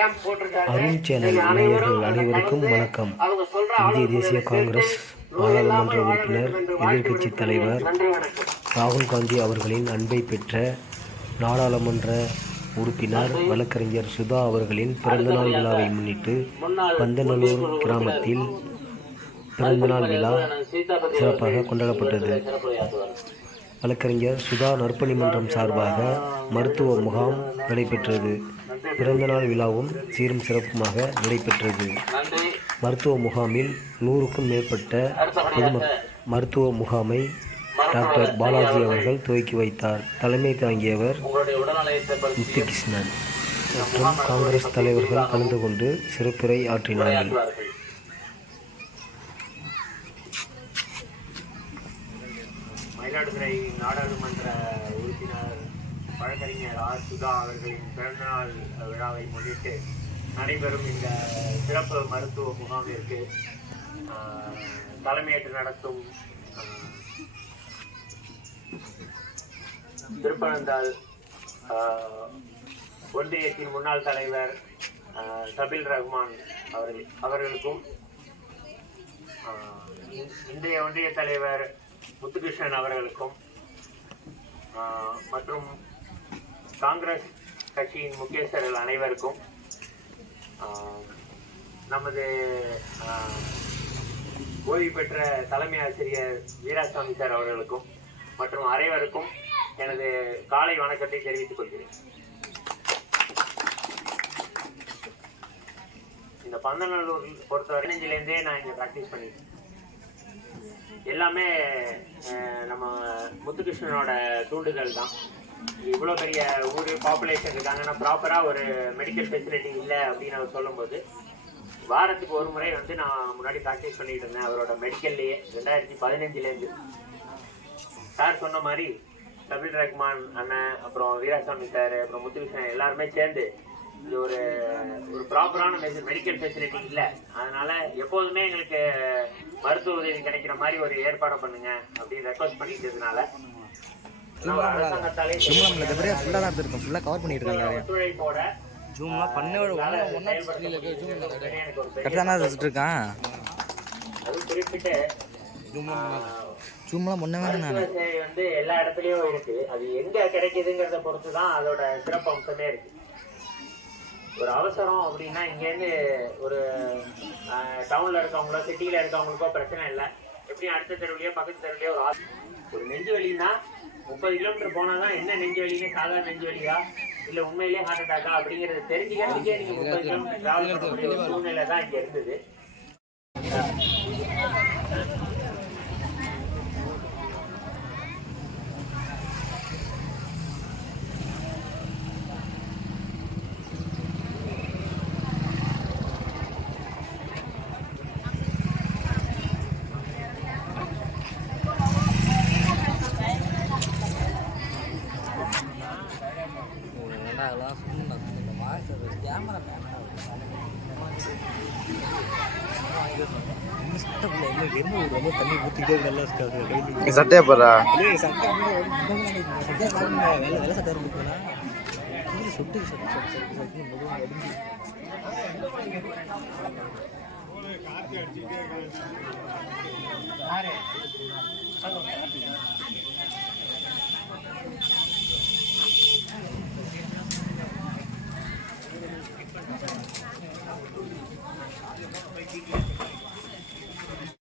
Arun channel நேயர்கள் அனைவருக்கும் வணக்கம். இந்திய தேசிய காங்கிரஸ் நாடாளுமன்ற உறுப்பினர் எதிர்க்கட்சித் தலைவர் ராகுல் காந்தி அவர்களின் அன்பை பெற்ற நாடாளுமன்ற உறுப்பினர் வழக்கறிஞர் சுதா அவர்களின் பிறந்தநாள் விழாவை முன்னிட்டு பந்தநல்லூர் கிராமத்தில் பிறந்தநாள் விழா சிறப்பாக கொண்டாடப்பட்டது. வழக்கறிஞர் சுதா நற்பணி மன்றம் சார்பாக மருத்துவ முகாம் நடைபெற்றது. பிறந்தநாள் விழாவும் சீரும் சிறப்புமாக நடைபெற்றது. மருத்துவ முகாமில் நூறுக்கும் மேற்பட்ட பொதுமக் மருத்துவ முகாமை டாக்டர் பாலாஜி அவர்கள் துவக்கி வைத்தார். தலைமை தாங்கியவர் முத்துகிருஷ்ணன் மற்றும் காங்கிரஸ் தலைவர்கள் கலந்து கொண்டு சிறப்புரை ஆற்றினார்கள். மயிலாடுதுறை நாடாளுமன்ற உறுப்பினர் வழக்கறிஞர் ஆர் சுதா அவர்களின் பிறந்தநாள் விழாவை முன்னிட்டு நடைபெறும் இந்த சிறப்பு மருத்துவ முகாமிற்கு தலைமையேற்று நடத்தும் திருப்பனந்தால் திருப்பனந்தாள் ஒன்றியத்தின் முன்னாள் தலைவர் தபில் சபில் ரஹ்மான் அவர்கள் அவர்களுக்கும் இன்றைய ஒன்றிய தலைவர் முத்துகிருஷ்ணன் அவர்களுக்கும் மற்றும் காங்கிரஸ் கட்சியின் முக்கியஸ்தர்கள் அனைவருக்கும் நமது ஓய்வு பெற்ற தலைமை ஆசிரியர் வீராசாமி சார் அவர்களுக்கும் மற்றும் அனைவருக்கும் எனது காலை வணக்கத்தை தெரிவித்துக் கொள்கிறேன். இந்த பந்தநல்லூர் பொறுத்தவரை பதினஞ்சுலேருந்தே நான் இங்கே ப்ராக்டிஸ் பண்ணிட்டு எல்லாமே நம்ம முத்துகிருஷ்ணனோட தூண்டுதல் தான் இவ்வளோ பெரிய ஊர் பாப்புலேஷன் இருக்காங்கன்னா ப்ராப்பராக ஒரு மெடிக்கல் ஃபெசிலிட்டி இல்லை அப்படின்னு அவர் சொல்லும்போது வாரத்துக்கு ஒரு முறை வந்து நான் முன்னாடி ப்ராக்டிஸ் பண்ணிட்டு இருந்தேன். அவரோட மெடிக்கல்லையே ரெண்டாயிரத்தி பதினஞ்சுலேருந்து. சார் சொன்ன மாதிரி கபில் ரஹ்மான் அண்ணன் அப்புறம் வீராசாமி சார் அப்புறம் முத்துகிருஷ்ணன் எல்லாருமே சேர்ந்து இது ஒரு ஒரு ப்ராப்பரான மெடிக்கல் ஃபெசிலிட்டி இல்லை. அதனால எப்போதுமே எங்களுக்கு மருத்துவ உதவி கிடைக்கிற மாதிரி ஒரு ஏற்பாடு பண்ணுங்க அப்படின்னு ரெக்வஸ்ட் பண்ணிட்டு நம்ம ஜூம்ல நம்மள ஃபுல்லாக தான் எடுத்திருக்கோம் ஃபுல்லாக கவர் பண்ணிட்டு இருக்காங்க ஜூம்லாம் பண்ண கரெக்டாக வச்சுட்டு இருக்கான். ஜூம்லாம் நான். வந்து எல்லா இடத்துலயும் இருக்கு. அது எங்க கிடைக்குதுங்கிறத பொறுத்து தான் அதோட சிறப்பு அம்சமே இருக்கு. ஒரு அவசரம் அப்படின்னா இங்க இருந்து ஒரு டவுன்ல இருக்கவங்களோ சிட்டில இருக்கவங்களுக்கோ பிரச்சனை இல்லை. எப்படியும் அடுத்த தெருவுலயோ பக்கத்து தெருவுலயோ ஒரு ஒரு நெஞ்சு வலின்னா முப்பது கிலோமீட்டர் போனாதான் என்ன நெஞ்சு வலின்னு சாதாரண நெஞ்சு வலியா? இல்ல உண்மையிலேயே ஹார்ட் அட்டாக்கா அப்படிங்கறது தெரிஞ்சுக்கிறதுக்கே நீங்க முப்பது கிலோமீட்டர் டிராவல் ஒரு சூழ்நிலை தான் இங்க இருந்தது தண்ணி ஊற்றிக்கிட்டே நல்லா இருக்காது நீ சட்டையா